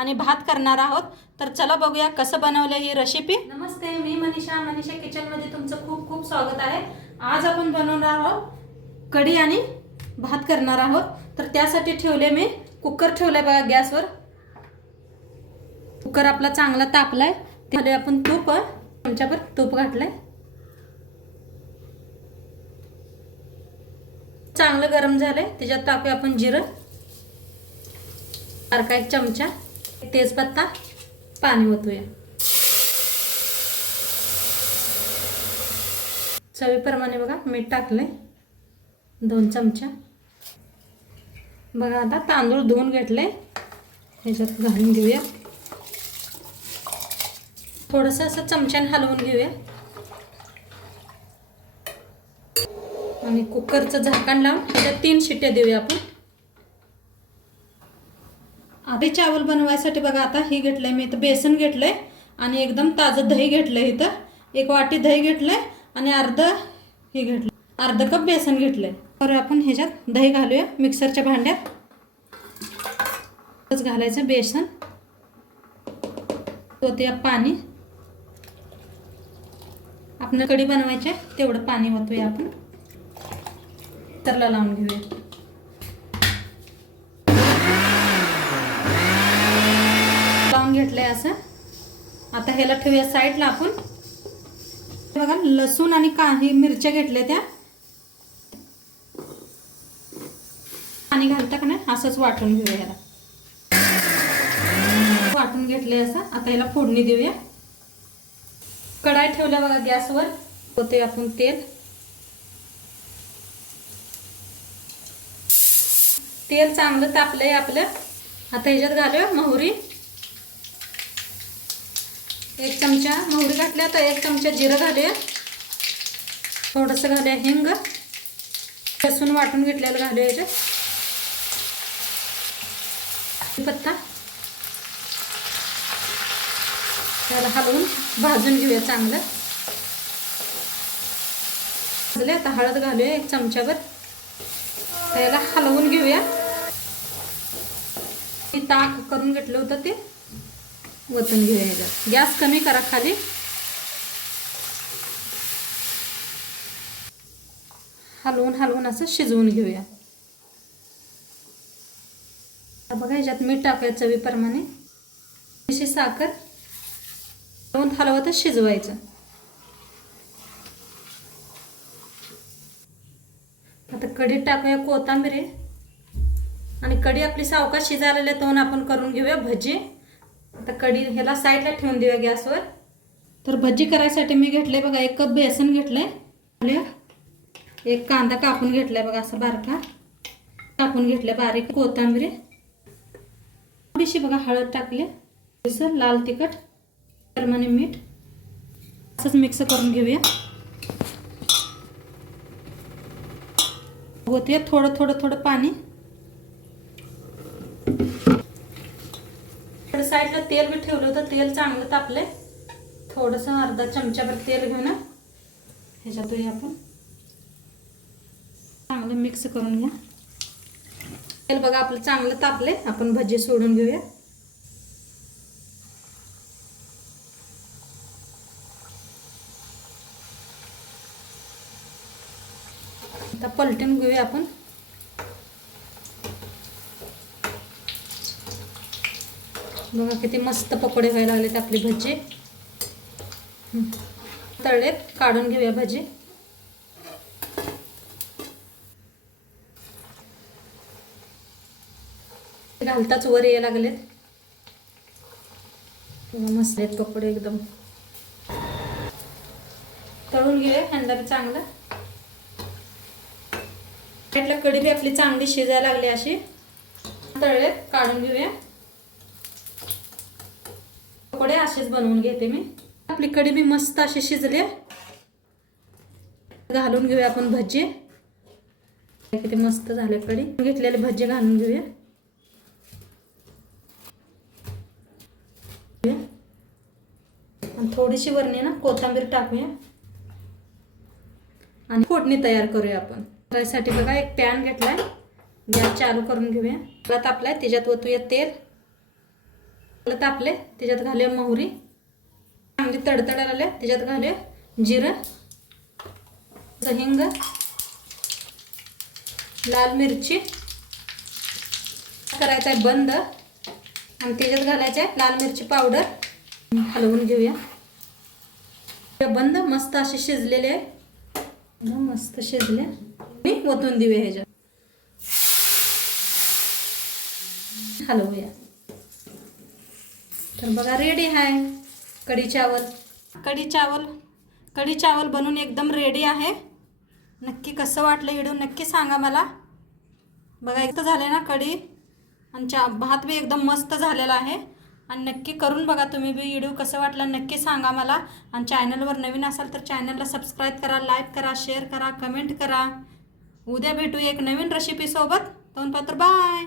आणि भात करणार आहोत। तर चला बघूया कसं बनवलं ही रेसिपी। नमस्ते, मी मनीषा किचनमध्ये तुमचं खूप खूप स्वागत आहे। आज आपण बनवणार आहोत कढी आणि भात करणार आहोत। तर त्यासाठी ठेवले मी कुकर ठेवलाय बघा गॅसवर। कुकर आपला चांगला तापलाय, त्यामध्ये आपण तूप चमचाभर तूप घातलंय। चांगलं गरम झालंय, त्याच्यात टाकूया आपण जिरं, अर्धा एक चमचा तेजपत्ता, पाणी ओतूया। चवीप्रमाणे बघा मीठ टाकलंय 2 चमचा। बघा आता तांदूळ धुवून घेतले, ह्याच्यात घालून घेऊया। थोडंसं असं चमच्याने हलवून घेऊया आणि कुकरचं झाकण लावून त्याच्यात 3 शिट्ट्या देऊया आपण। आधी चावल बनवायसाठी बघा आता हे घेतलंय मी, इथं बेसन घेतलंय आणि एकदम ताजं दही घेतलंय। इथं 1 वाटी दही घेतलंय आणि अर्धा कप बेसन घेतलंय। तर आपण ह्याच्यात दही घालूया मिक्सरच्या भांड्यात। घालायचं बेसन, ओतूया पाणी। आपण कढी बनवायचे तेवढं पाणी ओतूया आपण। तरला लावून घेऊया। लावून घेतलंय असं। आता ह्याला ठेवूया साईडला आपण। बघा लसूण आणि काही मिरच्या घेतल्या, त्या पाणी घालता का नाही असंच वाटून घेऊया। ह्याला वाटून घेतले असं। आता याला फोडणी देऊया। कढाई ठेवल्या बघा गॅसवर, होते आपण तेल। तेल चांगलं तापलंय आपलं। आता ह्याच्यात घालूया मोहरी, 1 चमचा मोहरी घातल्या। तर 1 चमचा जिरं घालूया, थोडंसं घालूया हिंग, लसूण वाटून घेतलेलं घालूया याच्यात, पत्ता। त्याला हलवून भाजून घेऊया चांगलं। भाजले, आता हळद घालूया 1 चमचाभर। त्याला हलवून घेऊया। ताक करून घेतलं होतं ते वतून घेऊया याच्यात। गॅस कमी करा खाली। हलवून असं शिजवून घेऊया। बघा ह्याच्यात मीठ टाकूया चवीप्रमाणे, थोडीशी साखर, हलवतच शिजवायचं। आता कढीत टाकूया कोथिंबीर आणि कढी आपली सावकाश शिजायला तोन आपण करून घेऊया भजी। आता कढी ह्याला साईडला ठेवून देऊया गॅसवर। तर भजी करायसाठी मी घेतले बघा 1 कप बेसन घेतलंय, 1 कांदा कापून घेतलाय बघा असं बारका कापून घेतलाय बारीक, कोथिंबीर थोडीशी बघा, हळद टाकले, लाल तिखट, प्रमाणे मीठ, असंच मिक्स करून घेऊया। होते थोडं पाणी। साईडला तेल भी ठेवलं होतं, तेल चांगलं तापलंय। थोडंसं अर्धा चमचाभर तेल घेऊन ह्याच्यात आपण चांगलं मिक्स करून घ्या। तेल बघा आपलं चांगलं तापलंय, आपण भजी सोडून घेऊया। आता पलटून घेऊया आपण। बघा किती मस्त पकोडे व्हायला लागलेत आपले भजी। तळलेत, काढून घेऊया भजी। घालताच वर यायला लागलेत, मस्त आहेत पकोडे एकदम। तळून घेऊया ह्यांना चांगलं। साईडला कढी बी आपली चांगली शिजायला लागली अशी। तळलेत, काढून घेऊया। पकोडे असेच बनवून घेते मी। आपली कढी बी मस्त अशी शिजली, घालून घेऊया आपण भजी। किती मस्त झाले कढी। घेतलेले भजी घालून घेऊया आणि थोडीशी वरणी ना कोथिंबीर टाकूया आणि फोडणी तयार करूया आपण। त्यासाठी बघा 1 पॅन घेतलाय, गॅस चालू करून घेऊया। परत आपल्या त्याच्यात ओतूया तेल, त्याला तापले त्याच्यात घालूया मोहरी, चांगली तडतडायला आले त्याच्यात घालूया जिरं, हिंग, लाल मिरची करायचा आहे बंद आणि त्याच्यात घालायचं आहे लाल मिरची पावडर. हलवून घेऊया. बंद मस्त असे शिजलेले आहे, मस्त शिजले. मी ओतून देऊया ह्याच्यात, हलवूया. तर बघा रेडी आहे कढी चावल. कढी चावल बनवून एकदम रेडी आहे. नक्की कसं वाटलं व्हिडिओ नक्की सांगा मला. बघा इथं झाले ना कढी आणि भात बी एकदम मस्त झालेला आहे. आणि नक्की करून बघा तुम्ही बी. व्हिडिओ कसं वाटलं नक्की सांगा मला. आणि चॅनलवर नवीन असाल तर चॅनलला सबस्क्राईब करा, लाईक करा, शेअर करा, कमेंट करा. उद्या भेटू एक नवीन रेसिपी सोबत. तोपर्यंत बाय.